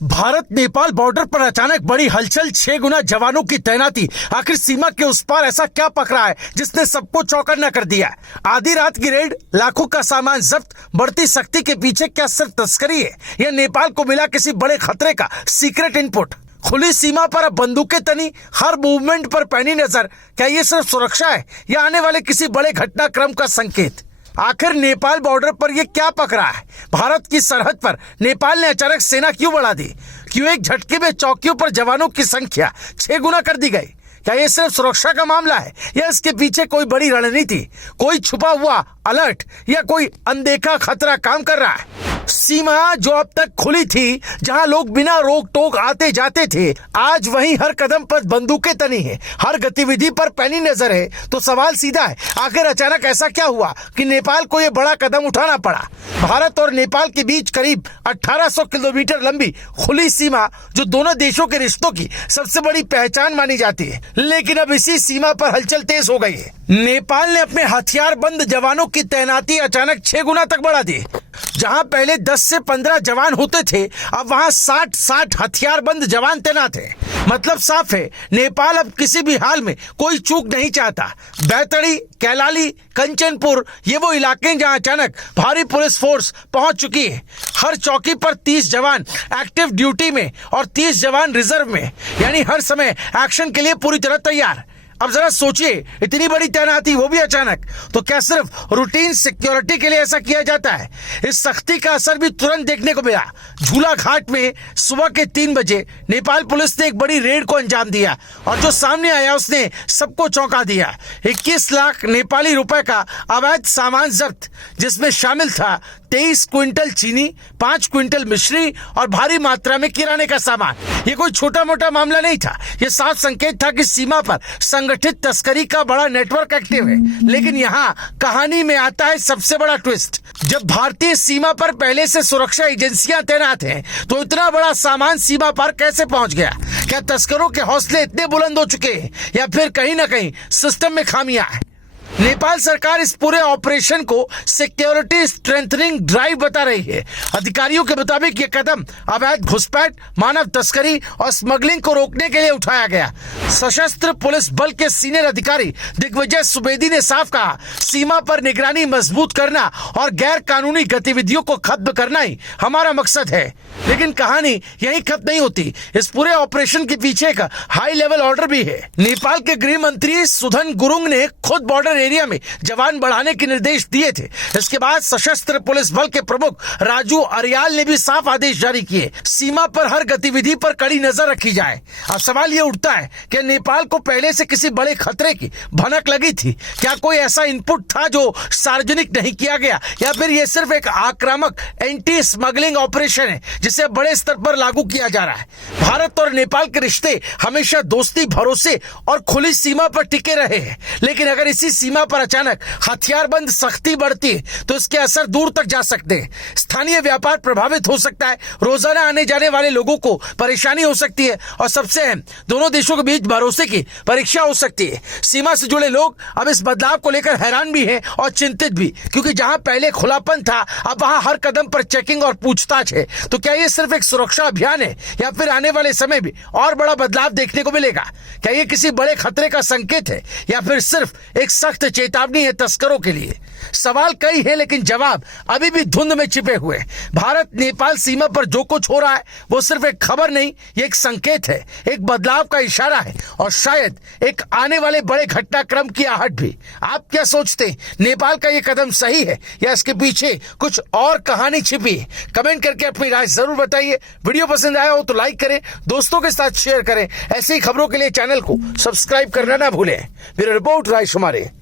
Bharat Nepal border पर अचानक बड़ी हलचल, 6 गुना जवानों की तैनाती। आखिर सीमा के उस पार ऐसा क्या पकड़ा है जिसने सबको चौकन्ना कर दिया? आधी रात की रेड, लाखों का सामान जब्त। बढ़ती सख्ती के पीछे क्या सिर्फ तस्करी है या नेपाल को मिला किसी बड़े खतरे का सीक्रेट इनपुट? खुली सीमा पर अब बंदूकें तनी, हर मूवमेंट पर पैनी नजर। क्या ये सिर्फ सुरक्षा है या आने वाले किसी बड़े घटनाक्रम का संकेत? आखिर नेपाल बॉर्डर पर यह क्या पकड़ा है? भारत की सरहद पर नेपाल ने अचानक सेना क्यों बढ़ा दी? क्यों एक झटके में चौकियों पर जवानों की संख्या 6 गुना कर दी गई? क्या यह सिर्फ सुरक्षा का मामला है या इसके पीछे कोई बड़ी रणनीति, कोई छुपा हुआ अलर्ट या कोई अनदेखा खतरा काम कर रहा है? सीमा जो अब तक खुली थी, जहां लोग बिना रोक टोक आते जाते थे, आज वहीं हर कदम पर बंदूकें तनी है, हर गतिविधि पर पैनी नजर है। तो सवाल सीधा है, आखिर अचानक ऐसा क्या हुआ कि नेपाल को यह बड़ा कदम उठाना पड़ा? भारत और नेपाल के बीच करीब 1800 किलोमीटर लंबी खुली सीमा, जो दोनों देशों के रिश्तों की सबसे बड़ी पहचान मानी जाती है, लेकिन अब इसी सीमा पर हलचल तेज हो गई है। नेपाल ने अपने हथियारबंद जवानों की तैनाती अचानक 6 गुना तक बढ़ा दी। जहां पहले 10 से 15 जवान होते थे, अब वहां 60 हथियारबंद जवान तैनात हैं। मतलब साफ है, नेपाल अब किसी भी हाल में कोई चूक नहीं चाहता। बैतडी, कैलाली, कंचनपुर, ये वो इलाके हैं जहां अचानक भारी पुलिस फोर्स पहुंच चुकी है। हर चौकी पर 30 जवान एक्टिव ड्यूटी में और 30 जवान रिजर्व में, यानी हर समय एक्शन के लिए पूरी तरह तैयार। अब जरा सोचिए, इतनी बड़ी तैनाती, वो भी अचानक। तो क्या सिर्फ रूटीन सिक्योरिटी के लिए ऐसा किया जाता है? इस सख्ती का असर भी तुरंत देखने को मिला। झूला घाट में सुबह के 3 बजे नेपाल पुलिस ने एक बड़ी रेड को अंजाम दिया और जो सामने आया उसने सबको चौंका दिया। 21 लाख नेपाली रुपए का अवैध सामान जब्त, जिसमें शामिल था 23 क्विंटल चीनी, 5 क्विंटल मिश्री और भारी मात्रा में किराने का सामान। ये कोई छोटा मोटा मामला नहीं था। ये साफ संकेत था कि सीमा पर संगठित तस्करी का बड़ा नेटवर्क एक्टिव है। लेकिन यहाँ कहानी में आता है सबसे बड़ा ट्विस्ट। जब भारतीय सीमा पर पहले से सुरक्षा एजेंसियां तैनात हैं, तो इतना बड़ा सामान सीमा पार कैसे पहुंच गया? क्या तस्करों के हौसले इतने बुलंद हो चुके हैं या फिर कहीं ना कहीं सिस्टम में खामियां हैं? नेपाल सरकार इस पूरे ऑपरेशन को सिक्योरिटी स्ट्रेंथनिंग ड्राइव बता रही है। अधिकारियों के मुताबिक ये कदम अवैध घुसपैठ, मानव तस्करी और स्मगलिंग को रोकने के लिए उठाया गया। सशस्त्र पुलिस बल के सीनियर अधिकारी दिग्विजय सुवेदी ने साफ कहा, सीमा पर निगरानी मजबूत करना और गैर कानूनी गतिविधियों को खत्म करना ही हमारा मकसद है। लेकिन कहानी यही खत्म नहीं होती। इस पूरे ऑपरेशन के पीछे एक हाई लेवल ऑर्डर भी है। नेपाल के गृह मंत्री सुधन गुरुङ ने खुद बॉर्डर एरिया में जवान बढ़ाने के निर्देश दिए थे। इसके बाद सशस्त्र पुलिस बल के प्रमुख राजू अरियाल ने भी साफ आदेश जारी किए, सीमा पर हर गतिविधि पर कड़ी नजर रखी जाए। अब सवाल यह उठता है कि नेपाल को पहले से किसी बड़े खतरे की भनक लगी थी? क्या कोई ऐसा इनपुट था जो सार्वजनिक नहीं किया गया, या फिर यह सिर्फ एक आक्रामक एंटी स्मगलिंग ऑपरेशन है जिसे बड़े स्तर पर लागू किया जा रहा है? भारत और नेपाल के रिश्ते हमेशा दोस्ती, भरोसे और खुली सीमा पर टिके रहे हैं। लेकिन अगर इसी सीमा पर अचानक हथियारबंद सख्ती बढ़ती है, तो इसके असर दूर तक जा सकते हैं। स्थानीय व्यापार प्रभावित हो सकता है, रोजाना आने जाने वाले लोगों को परेशानी हो सकती है और सबसे अहम, दोनों देशों के बीच भरोसे की परीक्षा हो सकती है। सीमा से जुड़े लोग अब इस बदलाव को लेकर हैरान भी हैं और चिंतित भी, क्योंकि जहां पहले खुलापन था, अब वहां हर कदम पर चेकिंग और पूछताछ है। तो क्या यह सिर्फ एक सुरक्षा अभियान है या फिर आने वाले समय में और बड़ा बदलाव देखने को मिलेगा? क्या यह किसी बड़े खतरे का संकेत है या फिर सिर्फ एक सख्त चेतावनी है तस्करों के लिए? सवाल कई है, लेकिन जवाब अभी भी धुंध में छिपे हुए। भारत नेपाल सीमा पर जो कुछ हो रहा है वो सिर्फ एक खबर नहीं, ये एक संकेत है, एक बदलाव का इशारा है और शायद एक आने वाले बड़े घटनाक्रम की आहट भी। आप क्या सोचते हैं, नेपाल का ये कदम सही है या इसके पीछे कुछ और कहानी छिपी है? कमेंट करके अपनी राय जरूर बताइए। वीडियो पसंद आया हो तो लाइक करें, दोस्तों के साथ शेयर करें। ऐसी खबरों के लिए चैनल को सब्सक्राइब करना ना भूलें। ब्यूरो रिपोर्ट, राय शुमारे।